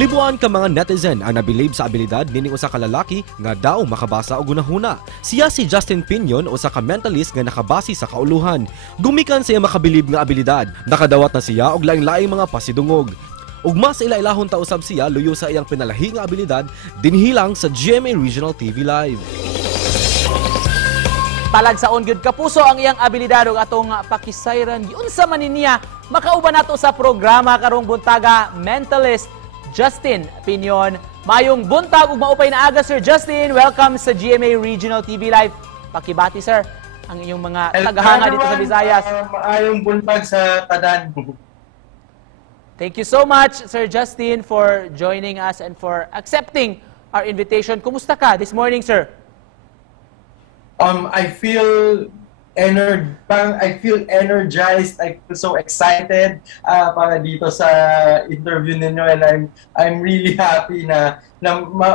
Libuan ka mga netizen ang nabilib sa abilidad nining usa ka lalaki nga daw makabasa og hunahuna. Siya si Justin Pinon, usa ka mentalist nga nakabase sa kauluhan. Gumikan sa iyang makabilib nga abilidad. Nakadawat na siya og laing-laing mga pasidungog. Ug mas ila-ilahon ta usab siya luyo sa iyang pinalahi nga abilidad dinhilang sa GMA Regional TV Live. Talagsaon gyud kapuso ang iyang abilidad ug atong pakisayran giunsa man niya makauban nato sa programa karong buntaga Mentalist Justin Pinon. Mayong buntag ug maupay na aga Sir Justin. Welcome sa GMA Regional TV Live. Pakibati sir ang inyong mga tagahanga dito sa Visayas. Maayong buntag sa tanan. Thank you so much Sir Justin for joining us and for accepting our invitation. Kumusta ka this morning, sir? I feel energized. I feel so excited para dito sa interview ninyo, and I'm really happy na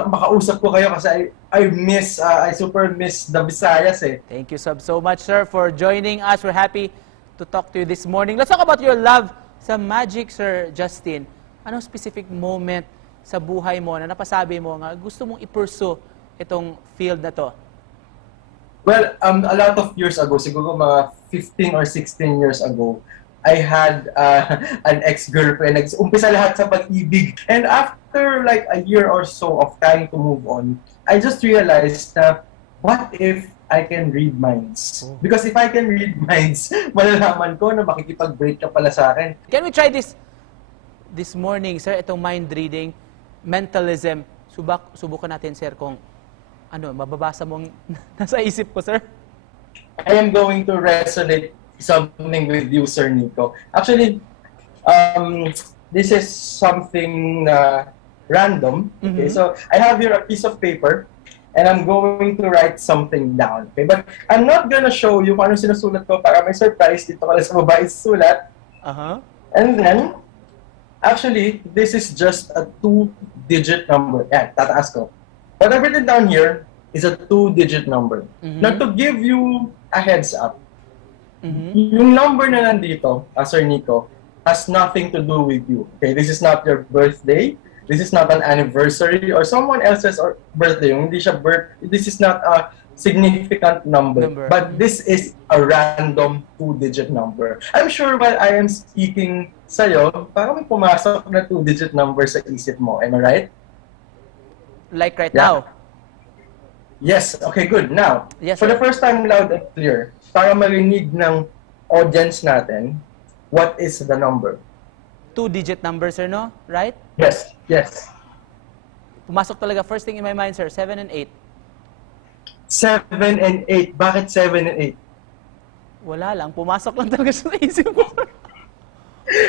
makausap ko kayo kasi I super miss the Visayas eh. Thank you so much, sir, for joining us. We're happy to talk to you this morning. Let's talk about your love sa magic, Sir Justin. Anong specific moment sa buhay mo na napasabi mo nga gusto mong i-pursue itong field na to? Well, a lot of years ago, siguro mga 15 or 16 years ago, I had an ex-girlfriend. Umpisa lahat sa pag-ibig. And after like a year or so of trying to move on, I just realized that what if I can read minds? Because if I can read minds, malalaman ko na makikipag-break ka pala sa akin. Can we try this morning, sir? Itong mind reading, mentalism. Subukan natin, sir, kung ano, mababasa mong nasa isip ko, sir? I am going to resonate something with you, Sir Nico. Actually, this is something random. Okay, so I have here a piece of paper, and I'm going to write something down. Okay, but I'm not gonna show you kung anong sinusulat ko para may surprise dito pala sa baba isulat. And then, actually, this is just a 2-digit number. Yan, tataas ko. What I've written down here is a 2-digit number. Now, to give you a heads up, yung number na nandito, Sir Nico, has nothing to do with you. Okay, this is not your birthday. This is not an anniversary or someone else's birthday. This is not a significant number. But this is a random 2-digit number. I'm sure while I am speaking sa'yo, parang may pumasok na 2-digit number sa isip mo. Am I right? Like right now? Yes. Okay, good. Now, yes, for the first time loud and clear, para marinig ng audience natin, what is the number? 2-digit number, sir, no? Right? Yes. Yes. Pumasok talaga, first thing in my mind, sir, 7 and 8. 7 and 8. Bakit 7 and 8? Wala lang. Pumasok lang talaga sa isip ko.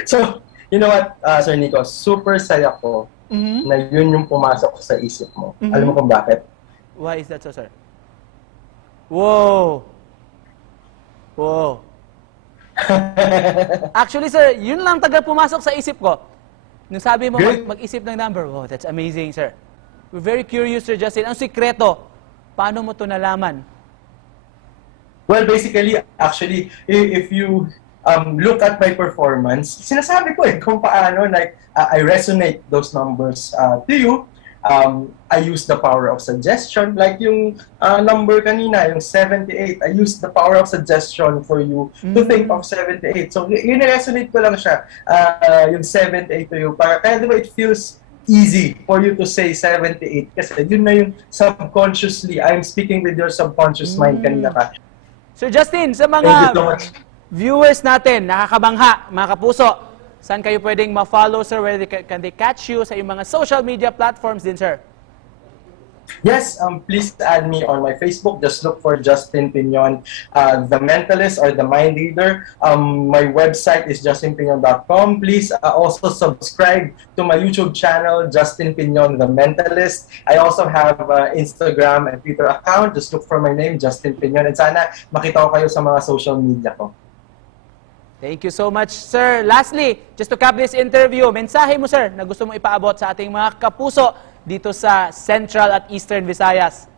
So, you know what, Sir Nico, super saya ko na yun yung pumasok sa isip mo. Alam mo kung bakit? Why is that so, sir? Whoa! Whoa! Actually, sir, yun lang taga pumasok sa isip ko. Nung sabi mo mag-isip ng number, wow, that's amazing, sir. We're very curious, Sir Justin. Ang sikreto, paano mo to nalaman? Well, basically, actually, if you look at my performance, sinasabi ko kung paano, like, I resonate those numbers to you. I use the power of suggestion. Like yung number kanina, yung 78, I use the power of suggestion for you to think of 78. So, yun resonate ko lang siya, yung 78 to you. Kaya diba it feels easy for you to say 78 kasi yun na yung subconsciously, I'm speaking with your subconscious mind kanina pa. Sir Justin, sa mga viewers natin, nakakabangha, mga kapuso, saan kayo pwedeng ma-follow, sir? Where can they catch you sa yung mga social media platforms din, sir? Yes, please add me on my Facebook. Just look for Justin Pinon, the Mentalist or the Mind Reader. My website is justinpinon.com. Please also subscribe to my YouTube channel, Justin Pinon, the Mentalist. I also have Instagram and Twitter account. Just look for my name, Justin Pinon. And sana makita ko kayo sa mga social media ko. Thank you so much, sir. Lastly, just to cap this interview, mensahe mo, sir, na gusto mo ipaabot sa ating mga kapuso dito sa Central at Eastern Visayas.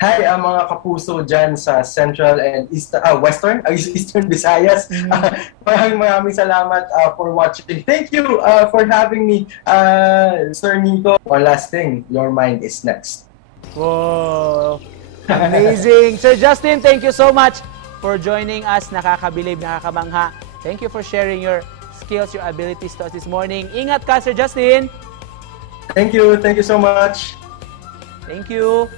Hi, mga kapuso dyan sa Central and Eastern Visayas. Maraming salamat for watching. Thank you for having me, Sir Nico. One last thing, your mind is next. Whoa! Amazing! Sir Justin, thank you so much for joining us. Nakakabilib, nakakamangha. Thank you for sharing your skills, your abilities to us this morning. Ingat ka, Sir Justin! Thank you so much. Thank you.